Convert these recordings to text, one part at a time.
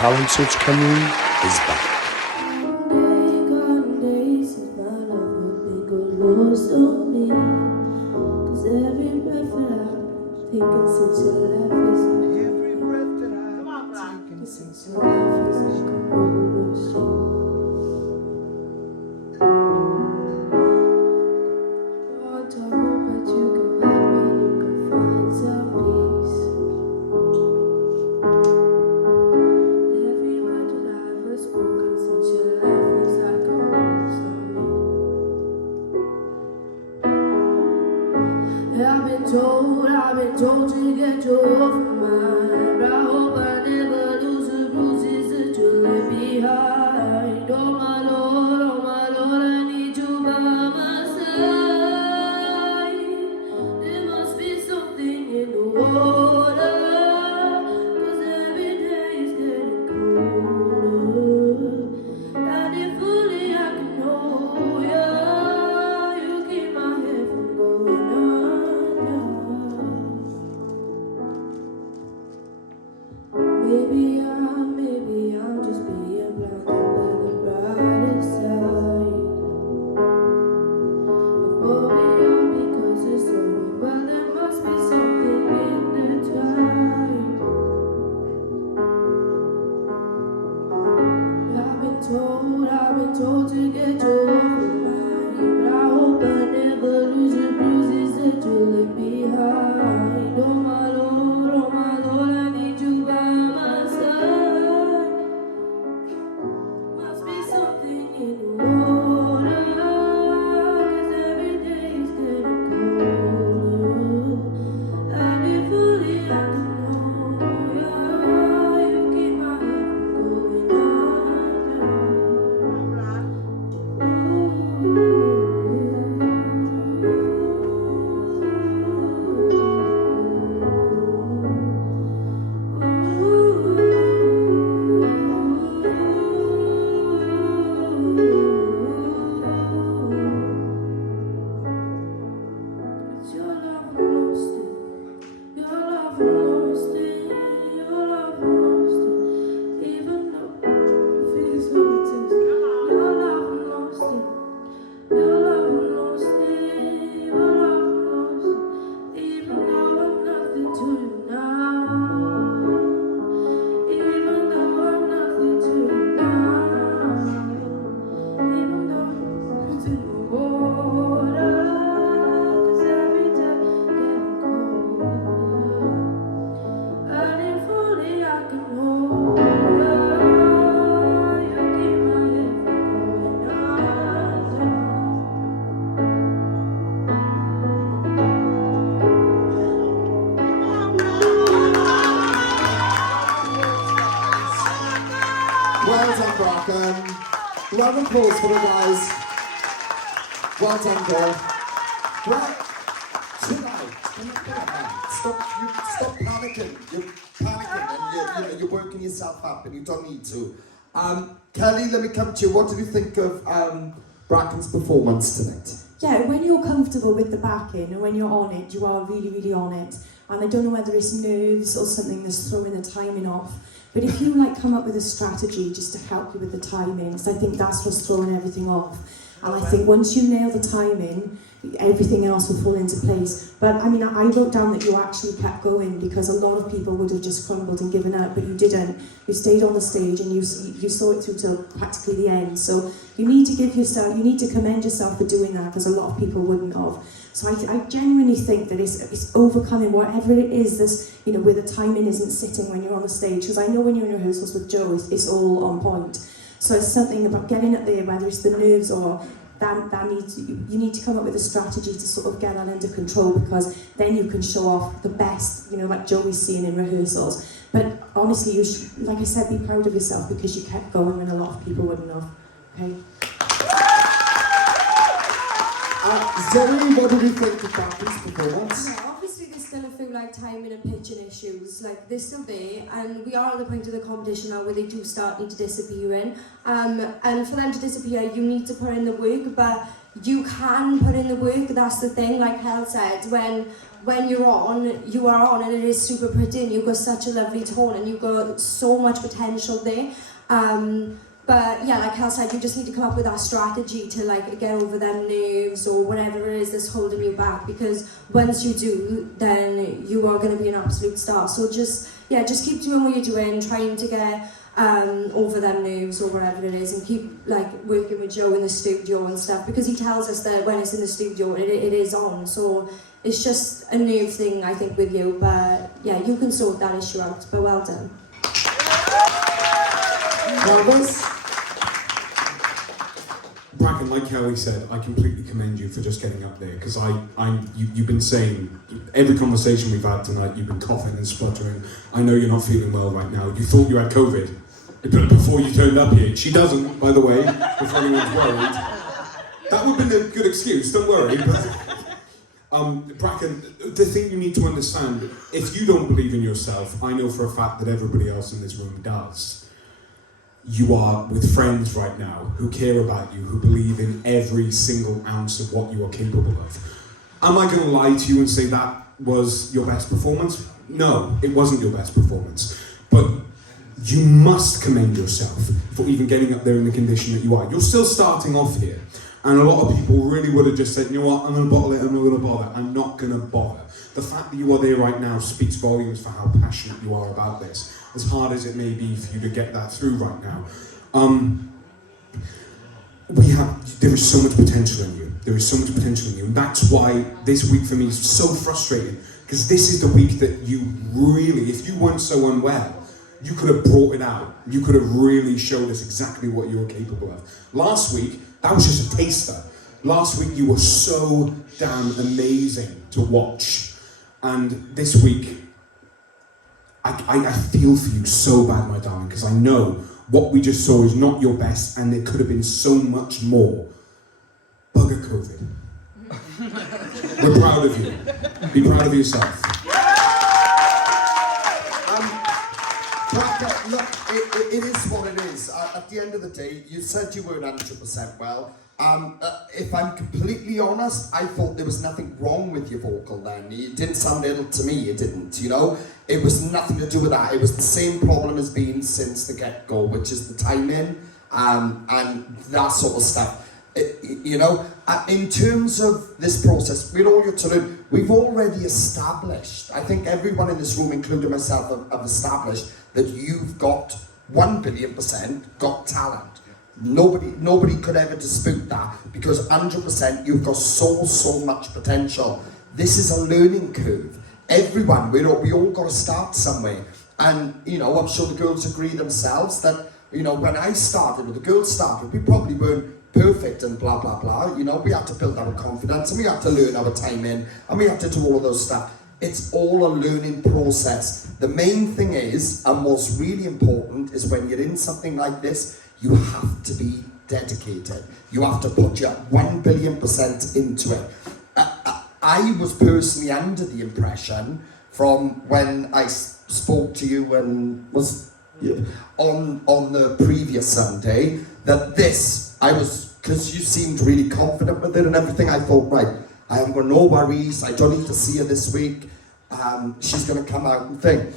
Talent Search Cymru is back. I've been told to get you off my mind. I hope I never lose the bruises that you leave behind. Oh my Lord, I need you by my side. There must be something in the water, 'cause every day is getting colder. And if only I could know ya, you keep my head from going on. Maybe I'm just being blinded by the brighter side of what we are, because it's over. But there must be something in the tide. I've been told to get you off of mine, but I hope I never lose the bruises that you leave behind. Oh my Lord, I need you by my side. Must be something in the water, 'cause every day is getting colder. And if only I could know ya, you keep my head from Well done, Bracken. Round of applause for the guys. Well done, girl. Right, tonight, stop panicking. You're panicking and you're working yourself up and you don't need to. Kelly, let me come to you. What did you think of Bracken's performance tonight? Yeah, when you're comfortable with the backing and when you're on it, you are really, really on it. And I don't know whether it's nerves or something that's throwing the timing off. But if you come up with a strategy just to help you with the timings, I think that's what's throwing everything off. And I think once you nail the timing, everything else will fall into place. But I mean, I wrote down that you actually kept going, because a lot of people would have just crumbled and given up, but you didn't. You stayed on the stage and you saw it through till practically the end. So you need to commend yourself for doing that, because a lot of people wouldn't have. So I genuinely think that it's overcoming whatever it is that's, where the timing isn't sitting when you're on the stage. Because I know when you're in rehearsals with Joe, it's all on point. So it's something about getting it there, whether it's the nerves or you need to come up with a strategy to sort of get that under control, because then you can show off the best, like Joey's seeing in rehearsals. But honestly, you should, like I said, be proud of yourself, because you kept going when a lot of people wouldn't have. Okay. Zoe, what did you think of Bracken's performance? Yeah, obviously there's still a few timing and pitching issues, they're still there, and we are at the point of the competition now where they do start to disappear in. And for them to disappear, you need to put in the work, but you can put in the work, that's the thing, like Hel said, when when you're on, you are on, and it is super pretty, and you've got such a lovely tone, and you've got so much potential there. But yeah, like Hal said, you just need to come up with that strategy to like get over them nerves or whatever it is that's holding you back, because once you do, then you are going to be an absolute star. So just keep doing what you're doing, trying to get over them nerves or whatever it is, and keep like working with Joe in the studio and stuff, because he tells us that when it's in the studio it is on. So it's just a nerve thing, I think, with you. But yeah, you can sort that issue out. But well done. Nervous? Bracken, like Kelly said, I completely commend you for just getting up there, because you've been saying, every conversation we've had tonight, you've been coughing and spluttering. I know you're not feeling well right now. You thought you had COVID before you turned up here. She doesn't, by the way, if anyone's worried. That would have been a good excuse, don't worry. But, Bracken, the thing you need to understand, if you don't believe in yourself, I know for a fact that everybody else in this room does. You are with friends right now who care about you, who believe in every single ounce of what you are capable of. Am I going to lie to you and say that was your best performance? No, it wasn't your best performance. But you must commend yourself for even getting up there in the condition that you are. You're still starting off here. And a lot of people really would have just said, you know what, I'm going to bottle it, I'm not going to bother. I'm not going to bother. The fact that you are there right now speaks volumes for how passionate you are about this, as hard as it may be for you to get that through right now. There is so much potential in you. There is so much potential in you. And that's why this week for me is so frustrating, because this is the week that you really, if you weren't so unwell, you could have brought it out. You could have really showed us exactly what you were capable of. Last week, that was just a taster. Last week, you were so damn amazing to watch. And this week, I feel for you so bad, my darling, because I know what we just saw is not your best, and there could have been so much more. Bugger COVID. We're proud of you. Be proud of yourself. Bracken, look, it is what it is. At the end of the day, you said you weren't 100% well. If I'm completely honest, I thought there was nothing wrong with your vocal then. It didn't sound ill to me, it didn't, you know? It was nothing to do with that. It was the same problem as been since the get-go, which is the timing and that sort of stuff. You know, in terms of this process, with all your talent, we've already established, I think everyone in this room, including myself, have established that you've got 1,000,000,000% got talent. Nobody could ever dispute that, because 100% you've got so much potential. This is a learning curve. Everyone, we all got to start somewhere. And, you know, I'm sure the girls agree themselves that, you know, when I started, or the girls started, we probably weren't perfect and blah, blah, blah. You know, we had to build our confidence, and we had to learn our timing, and we had to do all of those stuff. It's all a learning process. The main thing is, and what's really important, is when you're in something like this, you have to be dedicated. You have to put your 1,000,000,000% into it. I was personally under the impression from when I spoke to you and was on the previous Sunday that because you seemed really confident with it and everything, I thought, right, I haven't got no worries, I don't need to see her this week, she's going to come out and think.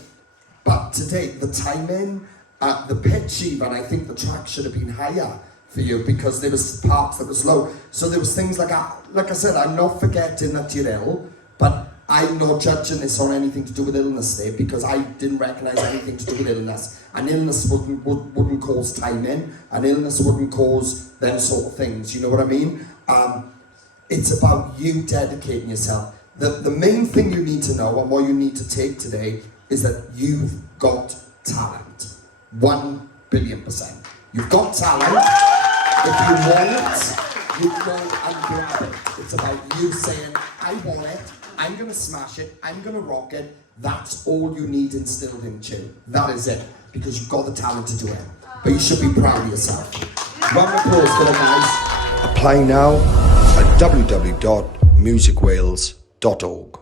But today, the timing, the pitch even, I think the track should have been higher for you, because there was parts that was low. So there was things like I said, I'm not forgetting that you're ill, but I'm not judging this on anything to do with illness there, because I didn't recognise anything to do with illness. An illness wouldn't cause timing, an illness wouldn't cause them sort of things, you know what I mean? It's about you dedicating yourself. The main thing you need to know, and what you need to take today, is that you've got talent. 1,000,000,000%. You've got talent. If you want it, you go and grab it. It's about you saying, I want it, I'm going to smash it, I'm going to rock it. That's all you need instilled into you. That is it. Because you've got the talent to do it. But you should be proud of yourself. Round of applause for them, guys. Apply now at www.musicwales.org.